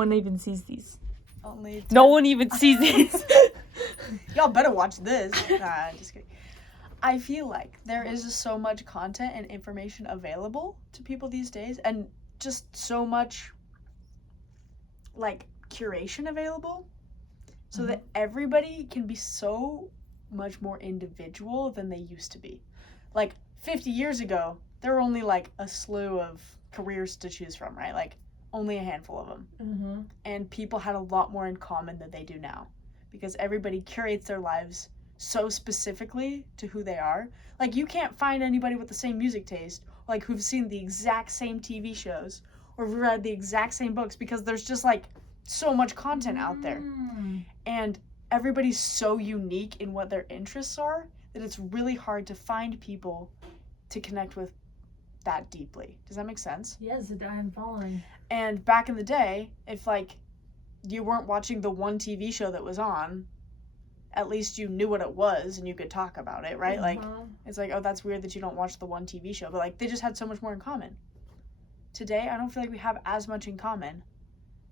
one even sees these. Only No one even sees these. Y'all better watch this. Nah, just kidding. I feel like there is just so much content and information available to people these days, and just so much, like, curation available, so that everybody can be so much more individual than they used to be. Like, 50 years ago, there were only, like, a slew of careers to choose from, right? Like, only a handful of them. Mm-hmm. And people had a lot more in common than they do now, because everybody curates their lives so specifically to who they are. Like, you can't find anybody with the same music taste, like, who've seen the exact same TV shows or read the exact same books, because there's just, like, so much content out there. And everybody's so unique in what their interests are that it's really hard to find people to connect with that deeply. Does that make sense? Yes, I'm following. And back in the day, if, like, you weren't watching the one TV show that was on, at least you knew what it was and you could talk about it, right? Like, it's like, oh, that's weird that you don't watch the one TV show. But, like, they just had so much more in common. Today, I don't feel like we have as much in common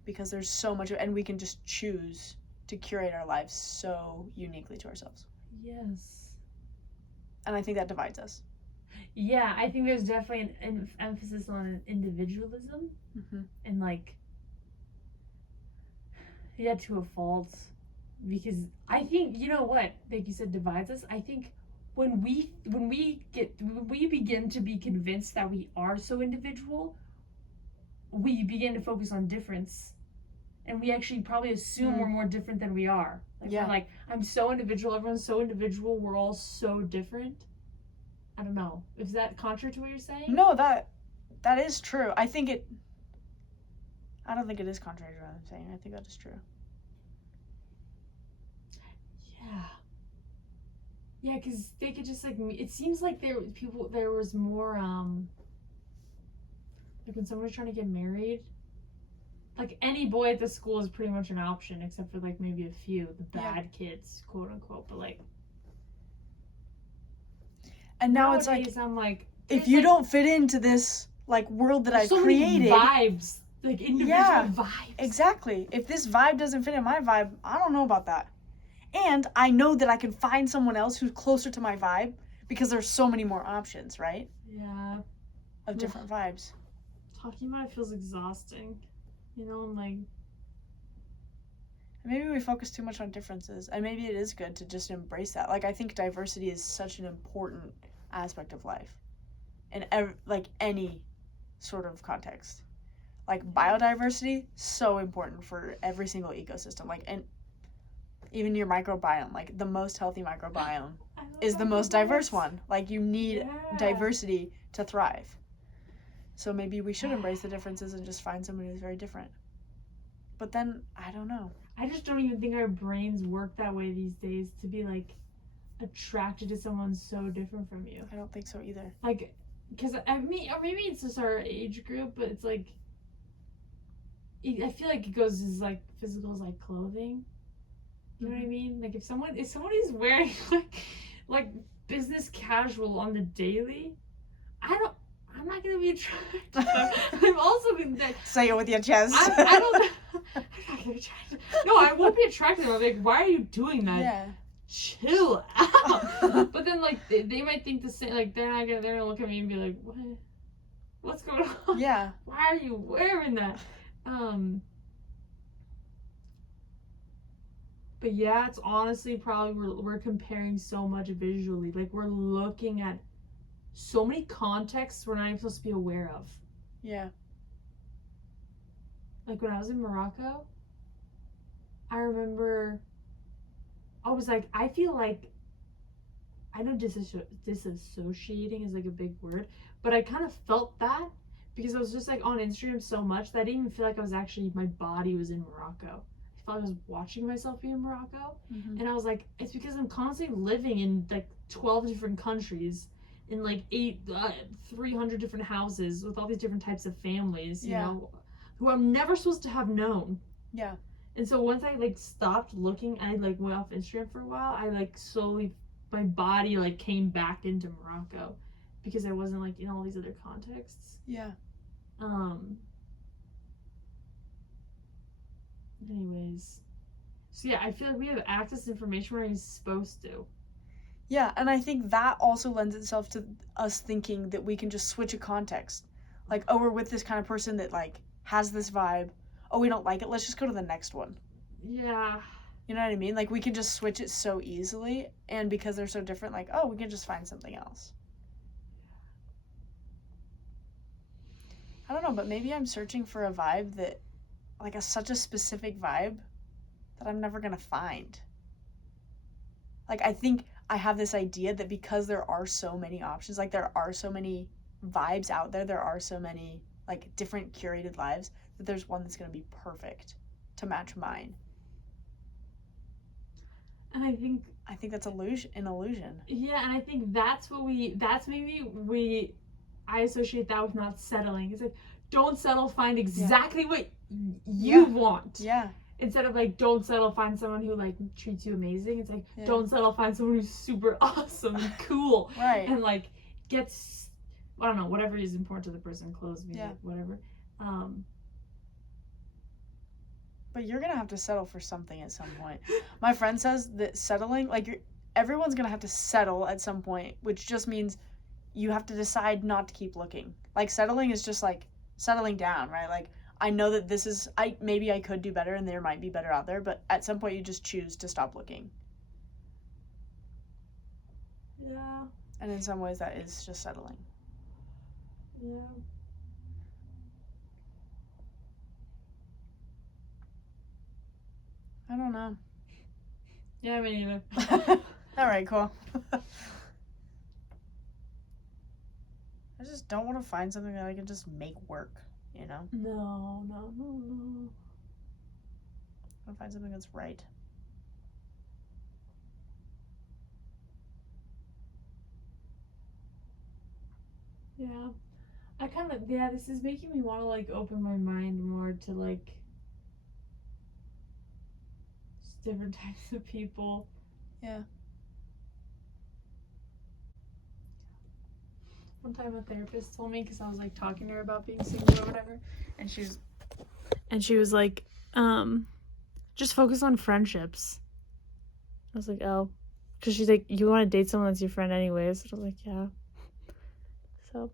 because there's so much, and we can just choose to curate our lives so uniquely to ourselves. Yes. And I think that divides us. Yeah, I think there's definitely an emphasis on individualism. Mm-hmm. And, like, yeah, to a fault. Because I think, you know what, like you said, divides us. I think when we begin to be convinced that we are so individual, we begin to focus on difference. And we actually probably assume we're more different than we are. Like, we're like, I'm so individual, everyone's so individual, we're all so different. I don't know. Is that contrary to what you're saying? No, that is true. I don't think it is contrary to what I'm saying. I think that is true. Yeah. Yeah, because they could just, like, it seems like there was more, like, when someone was trying to get married, like, any boy at the school is pretty much an option, except for, like, maybe a few, the bad kids, quote unquote, but, like. And now it's like, I'm like, if you don't fit into this, like, world that I've created. So many vibes, like, individual vibes. Exactly. If this vibe doesn't fit in my vibe, I don't know about that. And I know that I can find someone else who's closer to my vibe because there's so many more options, right? Yeah. Of different vibes. Talking about it feels exhausting. You know, I'm like. Maybe we focus too much on differences, and maybe it is good to just embrace that. Like, I think diversity is such an important aspect of life, in like any sort of context. Like, biodiversity, so important for every single ecosystem. Like, and even your microbiome, like, the most healthy microbiome is the most diverse one. Like, you need diversity to thrive. So maybe we should embrace the differences and just find somebody who's very different. But then, I don't know. I just don't even think our brains work that way these days to be, like, attracted to someone so different from you. I don't think so either. Like, because I mean, or maybe it's just our age group, but it's like, I feel like it goes as, like, physical as, like, clothing. You know what I mean? Like, if somebody's wearing, like business casual on the daily, I'm not gonna be attracted. I'm also gonna say it with your chest. I don't. I'm not gonna be attracted. No, I won't be attracted. I'm like, why are you doing that? Yeah. Chill out. But then, like, they might think the same. Like, they're gonna look at me and be like, what's going on? Yeah. Why are you wearing that? But yeah, it's honestly probably we're comparing so much visually. Like, we're looking at so many contexts we're not even supposed to be aware of. Yeah. Like, when I was in Morocco, I remember I was like, I feel like, I know disassociating is, like, a big word, but I kind of felt that because I was just, like, on Instagram so much that I didn't even feel like my body was in Morocco. I was watching myself be in Morocco, and I was like, it's because I'm constantly living in, like, 12 different countries, in, like, 300 different houses with all these different types of families, you know, who I'm never supposed to have known. Yeah. And so once I, like, stopped looking, I, like, went off Instagram for a while, I, like, slowly, my body, like, came back into Morocco because I wasn't, like, in all these other contexts. Yeah. Anyways. So yeah, I feel like we have access to information where he's supposed to. Yeah, and I think that also lends itself to us thinking that we can just switch a context. Like, oh, we're with this kind of person that, like, has this vibe. Oh, we don't like it. Let's just go to the next one. Yeah. You know what I mean? Like, we can just switch it so easily, and because they're so different, like, oh, we can just find something else. I don't know, but maybe I'm searching for a vibe that, like, such a specific vibe that I'm never gonna find. Like, I think I have this idea that because there are so many options, like, there are so many vibes out there are so many, like, different curated lives, that there's one that's gonna be perfect to match mine. And I think that's an illusion. Yeah, and I think that's maybe I associate that with not settling. It's like, don't settle, find exactly what you want. Yeah. Instead of like, don't settle, find someone who like treats you amazing. It's like, don't settle, find someone who's super awesome and cool. Right. And like gets, I don't know, whatever is important to the person, clothes, music, whatever. But you're gonna have to settle for something at some point. My friend says that settling, like, everyone's gonna have to settle at some point, which just means you have to decide not to keep looking. Like, settling is just like settling down, right? Like, I know that this is, maybe I could do better and there might be better out there, but at some point you just choose to stop looking. Yeah. And in some ways that is just settling. Yeah. I don't know. Yeah, me neither. All right, cool. I just don't want to find something that I can just make work, you know? No. I want to find something that's right. Yeah. This is making me want to like open my mind more to like just different types of people. Yeah. One time a therapist told me, because I was like talking to her about being single or whatever, and she was like, just focus on friendships. I was like, oh, because she's like, you want to date someone that's your friend anyways. And I was like, yeah. So